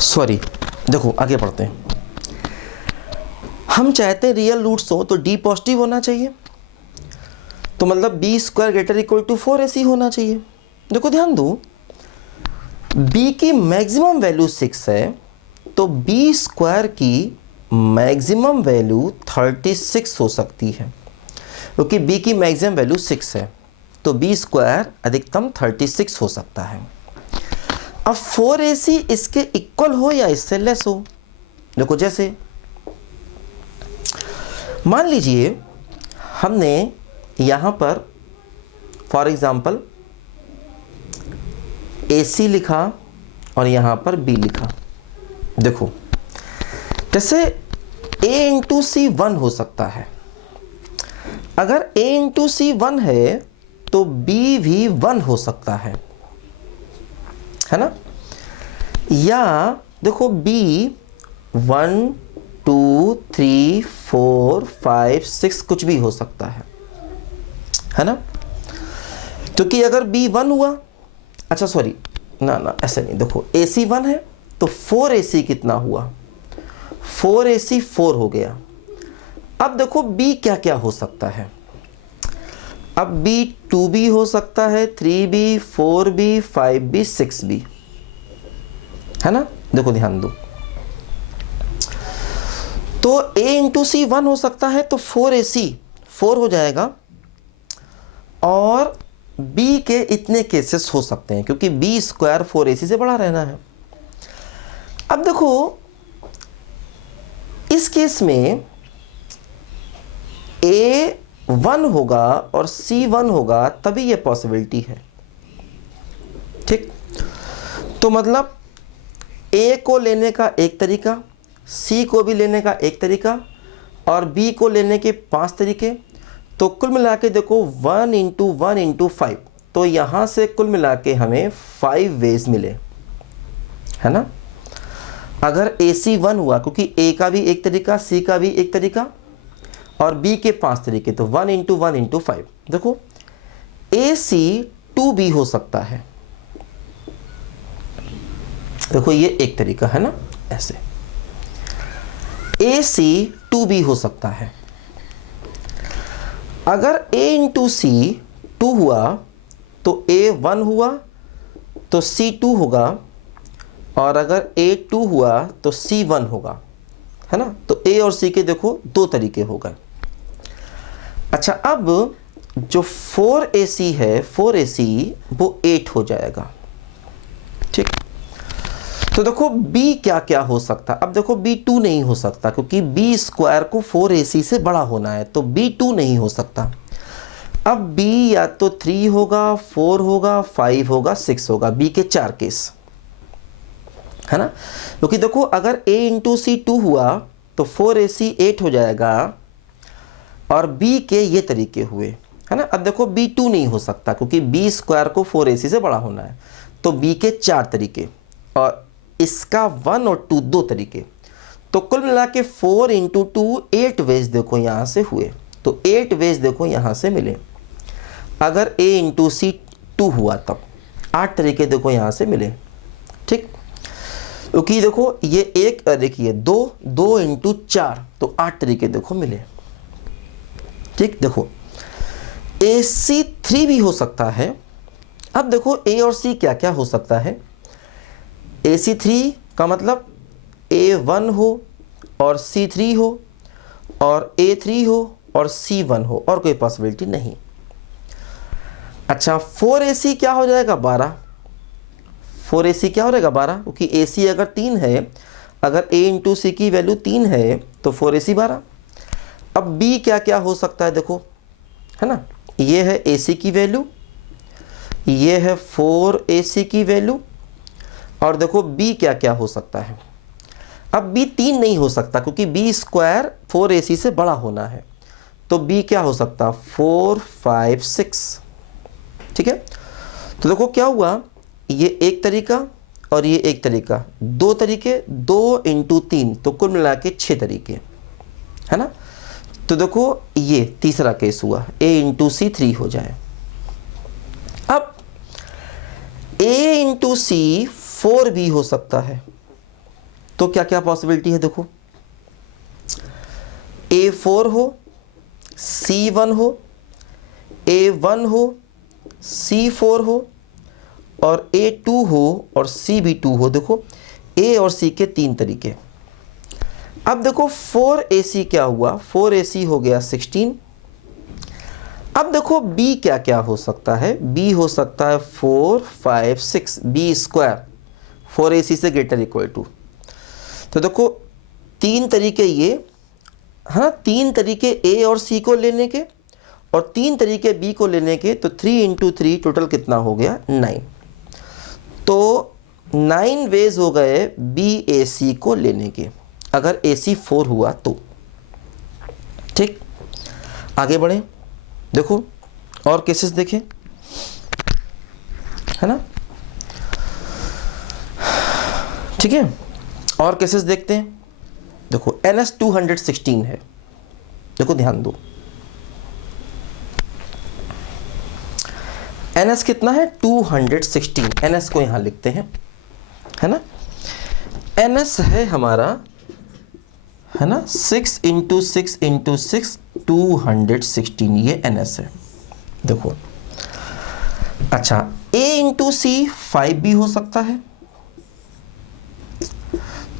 Sorry, देखो आगे बढ़ते हैं। हम चाहते हैं रियल रूट्स हो तो डी पॉजिटिव होना चाहिए, तो मतलब b square greater equal to 4ac होना चाहिए। देखो ध्यान दो, b की मैक्सिमम वैल्यू 6 है, तो बी स्क्वायर की मैक्सिमम वैल्यू 36 हो सकती है, क्योंकि b की मैक्सिमम वैल्यू 6 है, तो बी स्क्वायर अधिकतम 36 हो सकता है। अब 4ac इसके इक्वल हो या इससे लेस हो। देखो जैसे मान लीजिए हमने यहाँ पर फॉर एग्जाम्पल AC लिखा और यहाँ पर B लिखा। देखो जैसे A इंटू सी 1 हो सकता है, अगर A इंटू सी 1 है तो B भी 1 हो सकता है ना। या देखो B 1 2 3 4 5 6 कुछ भी हो सकता है ना। क्योंकि अगर B 1 हुआ, अच्छा सॉरी ना ऐसे नहीं, देखो AC 1 है तो 4AC कितना हुआ, 4AC 4 हो गया। अब देखो B क्या क्या हो सकता है, अब B 2B हो सकता है, 3B 4B 5B 6B, है ना। देखो ध्यान दो, तो A इंटू सी 1 हो सकता है तो 4AC 4 हो जाएगा, और B के इतने केसेस हो सकते हैं क्योंकि B स्क्वायर 4AC से बड़ा रहना है। अब देखो इस केस में A 1 होगा और C 1 होगा तभी ये पॉसिबिलिटी है, ठीक। तो मतलब A को लेने का एक तरीका, C को भी लेने का एक तरीका, और B को लेने के 5 तरीके। तो कुल मिला के देखो 1 इंटू 1 इंटू 5, तो यहाँ से कुल मिला के हमें 5 वेज मिले, है ना। अगर AC 1 हुआ, क्योंकि A का भी एक तरीका, C का भी एक तरीका और B के 5 तरीके, तो 1 इंटू 1 इंटू 5। देखो AC 2B हो सकता है, देखो ये एक तरीका है ना, ऐसे AC 2B हो सकता है। अगर A इंटू सी 2 हुआ तो A 1 हुआ तो C 2 होगा, और अगर A 2 हुआ तो C 1 होगा, है ना। तो A और C के देखो 2 तरीके हो गए। अच्छा, अब जो 4AC है, 4AC वो 8 हो जाएगा, ठीक। तो देखो B क्या क्या हो सकता, अब देखो B 2 नहीं हो सकता क्योंकि B स्क्वायर को 4AC से बड़ा होना है, तो B 2 नहीं हो सकता। अब B या तो 3 होगा, 4 होगा, 5 होगा, 6 होगा, B के 4 केस, है ना। क्योंकि देखो अगर A इंटू सी 2 हुआ तो 4AC 8 हो जाएगा, और B के ये तरीके हुए, है ना। अब देखो B 2 नहीं हो सकता क्योंकि B स्क्वायर को 4AC से बड़ा होना है, तो B के 4 तरीके, और इसका 1 और 2 2 तरीके। तो कुल मिला के 4 इंटू 2 8 वेज देखो यहाँ से हुए, तो 8 वेज देखो यहाँ से मिले। अगर A इंटू सी 2 हुआ तब 8 तरीके देखो यहाँ से मिले, ठीक। क्योंकि देखो ये एक, देखिए 2 इंटू 4 तो 8 तरीके देखो मिले, ठीक। देखो AC 3 भी हो सकता है। अब देखो A और C क्या क्या हो सकता है, AC 3 का मतलब A 1 हो और C 3 हो, और A 3 हो और C 1 हो, और कोई पॉसिबिलिटी नहीं। अच्छा, 4AC क्या हो जाएगा, 12। 4AC क्या हो जाएगा, 12, क्योंकि AC अगर 3 है, अगर A इंटू सी की वैल्यू 3 है तो 4AC 12। अब B क्या क्या हो सकता है देखो, है ना। ये है AC की वैल्यू, ये है 4AC की वैल्यू, और देखो B क्या क्या हो सकता है। अब B 3 नहीं हो सकता क्योंकि B स्क्वायर 4AC से बड़ा होना है, तो B क्या हो सकता, 4 5 6, ठीक है। तो देखो क्या हुआ, ये एक तरीका और ये एक तरीका, 2 तरीके, 2 इंटू 3 तो कुल मिला के 6 तरीके, है ना। तो देखो ये तीसरा केस हुआ, A इंटू सी 3 हो जाए। अब A इंटू सी 4B हो सकता है, तो क्या क्या पॉसिबिलिटी है देखो, A4 हो, C1 हो, A1 हो, C4 हो और A2 हो और C भी 2 हो। देखो A और C के 3 तरीके। अब देखो 4AC क्या हुआ, 4AC हो गया 16। अब देखो B क्या क्या हो सकता है, B हो सकता है 4 5 6, B स्क्वायर 4AC से ग्रेटर इक्वल टू। तो देखो 3 तरीके ये, हाँ 3 तरीके A और C को लेने के और 3 तरीके B को लेने के, तो 3 इंटू 3 टोटल कितना हो गया 9। तो 9 वेज हो गए BAC को लेने के, अगर AC 4 हुआ तो। ठीक, आगे बढ़े, देखो और केसेस देखें, है ना। ठीक है, और केसेस देखते हैं। देखो NS 216 है, देखो ध्यान दो, NS कितना है 216, NS को यहां लिखते हैं, है ना। NS है हमारा, है ना, 6 इंटू 6 इंटू 6 216, ये NS है। देखो अच्छा, A इंटू C 5 भी हो सकता है,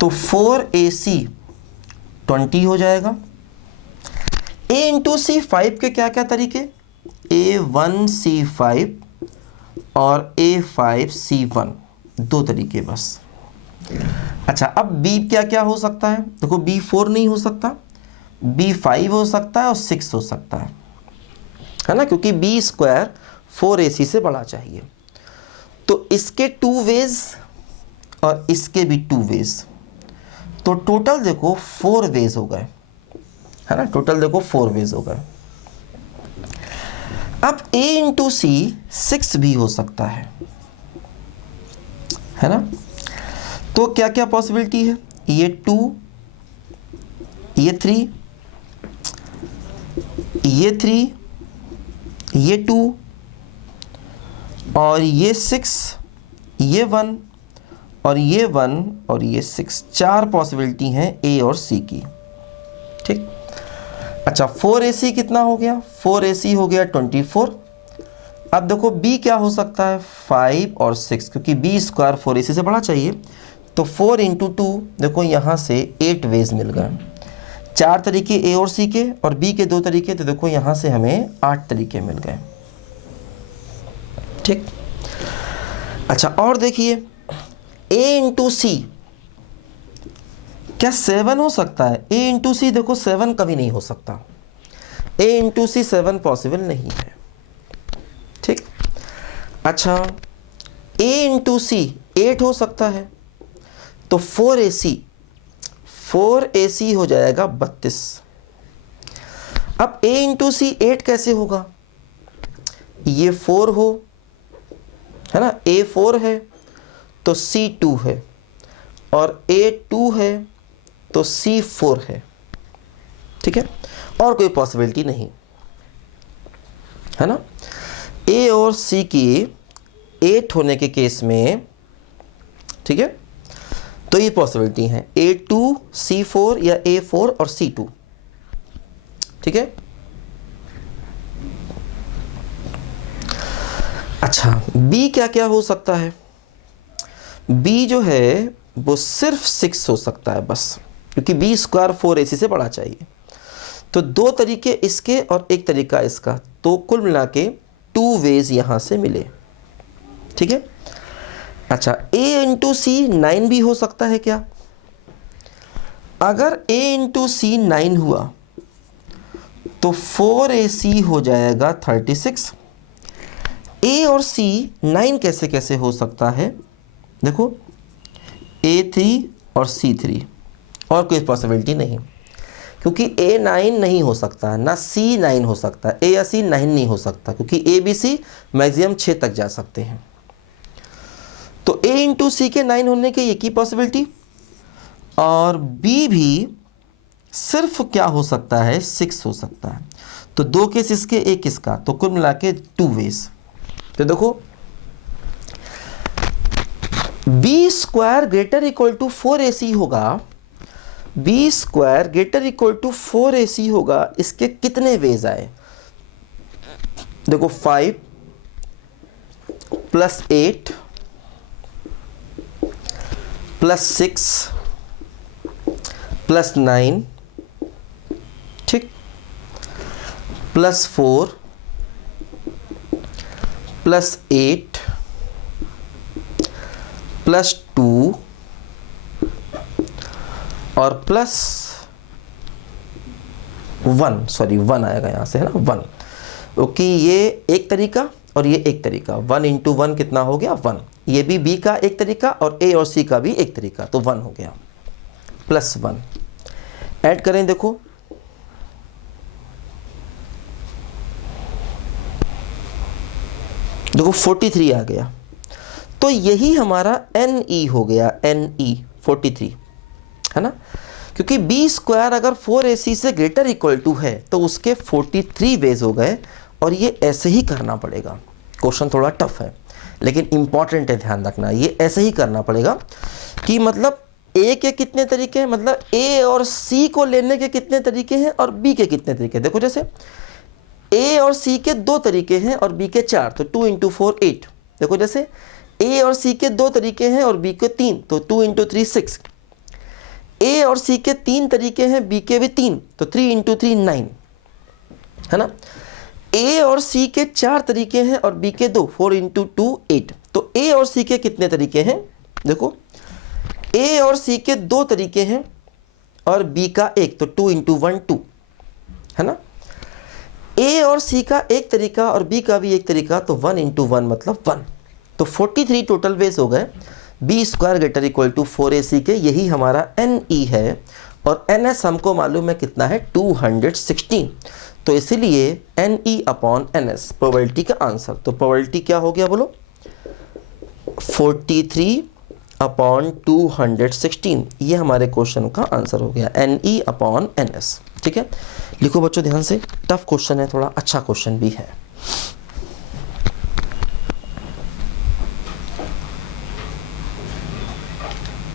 तो 4AC 20 हो जाएगा। A इंटू C 5 के क्या क्या तरीके, A1C5 और A5C1, 2 तरीके बस। अच्छा, अब B क्या क्या हो सकता है, देखो B4 नहीं हो सकता, B5 हो सकता है और 6 हो सकता है ना, क्योंकि B स्क्वायर 4AC से बड़ा चाहिए। तो इसके 2 वेज और इसके भी 2 वेज, तो टोटल देखो 4 वेज हो गए, है ना, टोटल देखो 4 वेज हो गए। अब A इंटू C 6 भी हो सकता है ना। तो क्या क्या पॉसिबिलिटी है, ये 2, ये 3, ये 3, ये 2 और ये 6, ये 1 और ये 1 और ये 6, 4 पॉसिबिलिटी हैं A और C की। ठीक, अच्छा 4AC कितना हो गया, 4AC हो गया 24। अब देखो B क्या हो सकता है 5 और 6, क्योंकि B स्क्वायर 4AC से बड़ा चाहिए, तो 4 इंटू 2, देखो यहाँ से 8 वेज मिल गए, 4 तरीके A और C के और B के 2 तरीके, तो देखो यहाँ से हमें 8 तरीके मिल गए। ठीक, अच्छा और देखिए A इंटू C क्या 7 हो सकता है, A इंटू C देखो 7 कभी नहीं हो सकता, A इंटू C 7 पॉसिबल नहीं है। ठीक, अच्छा A इंटू C 8 हो सकता है, तो 4AC हो जाएगा 32। अब A इंटू C 8 कैसे होगा, ये 4 हो, है ना, A4 है तो C2 है और A2 है तो C4 है। ठीक है, और कोई पॉसिबिलिटी नहीं, है ना। A और C की 8 होने के केस में, ठीक है, तो ये पॉसिबिलिटी है A2 C4 या A4 और C2। ठीक है, अच्छा B क्या क्या हो सकता है, B जो है वो सिर्फ 6 हो सकता है बस, क्योंकि B स्क्वायर 4AC से बड़ा चाहिए। तो 2 तरीके इसके और 1 तरीका इसका, तो कुल मिला के 2 वेज यहां से मिले। ठीक है, अच्छा A इंटू C 9 भी हो सकता है क्या, अगर A इंटू C 9 हुआ तो 4AC हो जाएगा 36। A और C 9 कैसे कैसे हो सकता है, देखो A3 और C3, और कोई पॉसिबिलिटी नहीं, क्योंकि A 9 नहीं हो सकता, ना C 9 हो सकता, A या C 9 नहीं हो सकता, क्योंकि A B C मैक्सिमम 6 तक जा सकते हैं। तो A इंटू C के 9 होने के एक ही पॉसिबिलिटी, और B भी सिर्फ क्या हो सकता है 6 हो सकता है। तो 2 केस इसके, 1 इसका, तो कुल मिला के 2 वेज। तो देखो b square greater equal to 4ac होगा, b square greater equal to 4ac होगा, इसके कितने वेज आए? देखो 5 प्लस 8 प्लस 6 प्लस 9, ठीक, प्लस 4 प्लस 8 प्लस 2 और प्लस 1, सॉरी 1 आएगा यहाँ से, है ना, 1। ओके, ये एक तरीका और ये एक तरीका, 1 इंटू 1 कितना हो गया? 1। ये भी बी का एक तरीका और ए और सी का भी एक तरीका, तो 1 हो गया, प्लस 1 ऐड करें। देखो देखो 43 आ गया, तो यही हमारा NE हो गया, NE 43, है ना, क्योंकि बी स्क्वायर अगर 4ac से ग्रेटर इक्वल टू है तो उसके 43 वेज हो गए, और ये ऐसे ही करना पड़ेगा। क्वेश्चन थोड़ा टफ है लेकिन इंपॉर्टेंट है, ध्यान रखना, ये ऐसे ही करना पड़ेगा कि मतलब ए के कितने तरीके हैं, मतलब ए और सी को लेने के कितने तरीके हैं और बी के कितने तरीके हैं। देखो जैसे ए और सी के 2 तरीके हैं और बी के 4, तो 2 इंटू 4 8। देखो जैसे ए और सी के 2 तरीके हैं और बी के 3, तो 2 इंटू 3 6। ए और सी के 3 तरीके हैं, बी के भी 3, तो 3 इंटू 3 9, है ना। ए और सी के 4 तरीके हैं और बी के 2, 4 इंटू 2 8। तो ए और सी के कितने तरीके हैं? देखो ए और सी के 2 तरीके हैं और बी का 1, तो 2 इंटू 1 2, है ना। ए और सी का एक तरीका और बी का भी एक तरीका, तो 1 इंटू 1 मतलब 1। तो 43 टोटल वेज हो गए b square greater equal to 4ac के, यही हमारा NE है। और NS हमको मालूम है कितना है, 216। तो इसीलिए NE अपॉन NS प्रोबेबिलिटी का आंसर। तो प्रोबेबिलिटी क्या हो गया बोलो, 43 अपॉन 216, ये हमारे क्वेश्चन का आंसर हो गया, NE अपॉन NS। ठीक है, लिखो बच्चों ध्यान से, टफ क्वेश्चन है थोड़ा, अच्छा क्वेश्चन भी है।